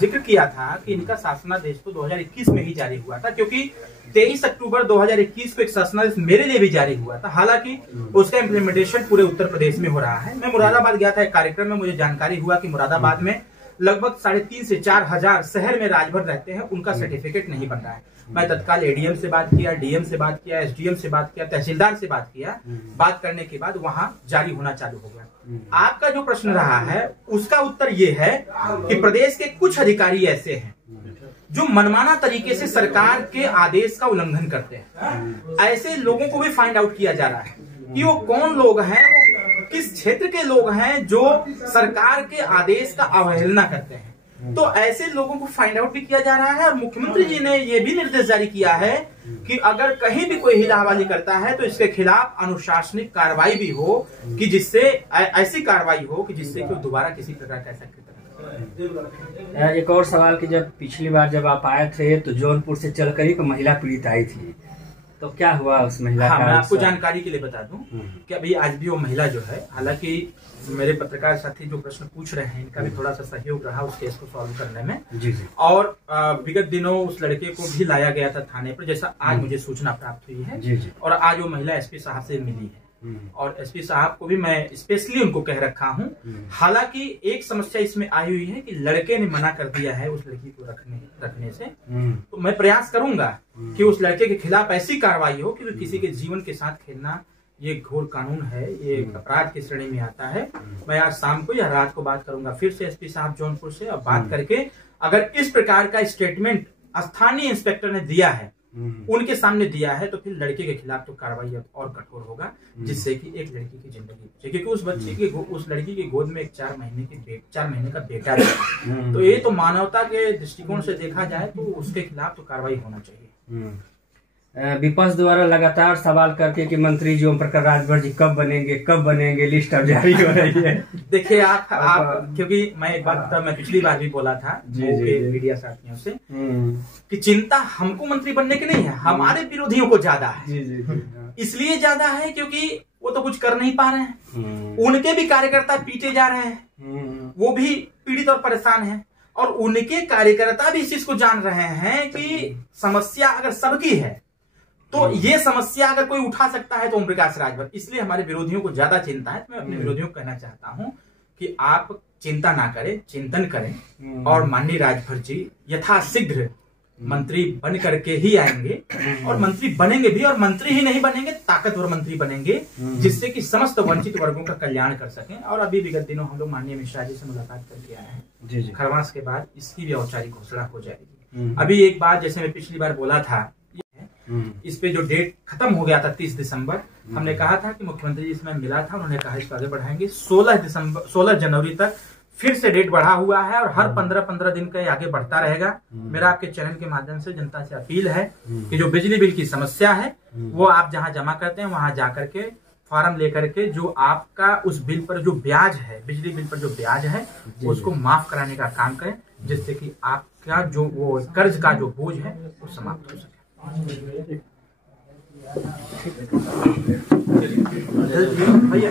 जिक्र किया था कि इनका शासनादेश तो 2021 में ही जारी हुआ था, क्योंकि 23 अक्टूबर 2021 को एक शासनादेश मेरे लिए भी जारी हुआ था। हालांकि उसका इम्प्लीमेंटेशन पूरे उत्तर प्रदेश में हो रहा है। मैं मुरादाबाद गया था एक कार्यक्रम में, मुझे जानकारी हुआ कि मुरादाबाद में लगभग 3,500 से 4,000 शहर में राजभर रहते हैं, उनका सर्टिफिकेट नहीं बन रहा है। मैं तत्काल एडीएम से बात किया, डीएम से बात किया, एसडीएम से बात किया, तहसीलदार से बात किया। बात करने के बाद वहां जारी होना चालू हो गया। आपका जो प्रश्न रहा है उसका उत्तर ये है कि प्रदेश के कुछ अधिकारी ऐसे हैं जो मनमाना तरीके से सरकार के आदेश का उल्लंघन करते हैं। ऐसे लोगों को भी फाइंड आउट किया जा रहा है कि वो कौन लोग हैं, वो किस क्षेत्र के लोग हैं जो सरकार के आदेश का अवहेलना करते हैं। तो ऐसे लोगों को फाइंड आउट भी किया जा रहा है। और मुख्यमंत्री जी ने यह भी निर्देश जारी किया है कि अगर कहीं भी कोई हीला हवाली करता है तो इसके खिलाफ अनुशासनिक कार्रवाई भी हो, कि जिससे ऐसी कार्रवाई हो कि जिससे कि दोबारा किसी प्रकार का ऐसा कृत्य। एक और सवाल कि जब पिछली बार जब आप आए थे तो जौनपुर से चलकर एक महिला पीड़ित आई थी, तो क्या हुआ उस महिला का? मैं आपको जानकारी के लिए बता दूं कि अभी आज भी वो महिला जो है, हालांकि मेरे पत्रकार साथी जो प्रश्न पूछ रहे हैं इनका भी थोड़ा सा सहयोग रहा उस केस को सॉल्व करने में। जी। और विगत दिनों उस लड़के को भी लाया गया था थाने पर, जैसा आज मुझे सूचना प्राप्त हुई है। जी। और आज वो महिला एसपी साहब से मिली है और एसपी साहब को भी मैं स्पेशली उनको कह रखा हूं। हालांकि एक समस्या इसमें आई हुई है कि लड़के ने मना कर दिया है उस लड़की को रखने से। तो मैं प्रयास करूंगा कि उस लड़के के खिलाफ ऐसी कार्रवाई हो कि किसी के जीवन के साथ खेलना ये घोर कानून है, ये अपराध की श्रेणी में आता है। मैं आज शाम को या रात को बात करूंगा फिर से एसपी साहब जौनपुर से, और बात करके अगर इस प्रकार का स्टेटमेंट स्थानीय इंस्पेक्टर ने दिया है, उनके सामने दिया है, तो फिर लड़के के खिलाफ तो कार्रवाई और कठोर होगा, जिससे कि एक लड़की की जिंदगी बचे। क्योंकि उस बच्चे की उस लड़की की गोद में एक 4 महीने का बेटा है। तो ये तो मानवता के दृष्टिकोण से देखा जाए तो उसके खिलाफ तो कार्रवाई होना चाहिए। विपक्ष द्वारा लगातार सवाल करके कि मंत्री जी ओम प्रकाश राजभर जी कब बनेंगे, लिस्ट अब जारी हो रही है। देखिए आप क्योंकि मैं एक बात मैं पिछली बार भी बोला था मीडिया साथियों से कि चिंता हमको मंत्री बनने की नहीं है, हमारे विरोधियों को ज्यादा है। इसलिए ज्यादा है क्योंकि वो तो कुछ कर नहीं पा रहे हैं, उनके भी कार्यकर्ता पीटे जा रहे हैं, वो भी पीड़ित और परेशान है, और उनके कार्यकर्ता भी इस चीज को जान रहे हैं कि समस्या अगर सबकी है तो ये समस्या अगर कोई उठा सकता है तो ओम प्रकाश राजभर। इसलिए हमारे विरोधियों को ज्यादा चिंता है। तो मैं अपने विरोधियों को कहना चाहता हूं कि आप चिंता ना करें, चिंतन करें, और माननीय राजभर जी यथाशीघ्र मंत्री बन करके ही आएंगे, और मंत्री बनेंगे भी, और मंत्री ही नहीं बनेंगे, ताकतवर मंत्री बनेंगे, जिससे कि समस्त वंचित वर्गों का कल्याण कर सकें। और अभी विगत दिनों हम लोग माननीय मिश्रा जी से मुलाकात करके आए हैं। खरवास के बाद इसकी भी औपचारिक घोषणा हो जाएगी। अभी एक बात, जैसे मैं पिछली बार बोला था, इस पे जो डेट खत्म हो गया था 30 दिसंबर, हमने कहा था कि मुख्यमंत्री जी से मैं मिला था, उन्होंने कहा इसको आगे बढ़ाएंगे। 16 जनवरी तक फिर से डेट बढ़ा हुआ है, और हर 15-15 दिन का आगे बढ़ता रहेगा। मेरा आपके चैनल के माध्यम से जनता से अपील है कि जो बिजली बिल की समस्या है वो आप जहां जमा करते हैं वहां जाकर के फॉर्म लेकर के जो आपका उस बिल पर जो ब्याज है, बिजली बिल पर जो ब्याज है, उसको माफ कराने का काम करें, जिससे कि आपका जो वो कर्ज का जो बोझ है वो समाप्त हो सके। भैया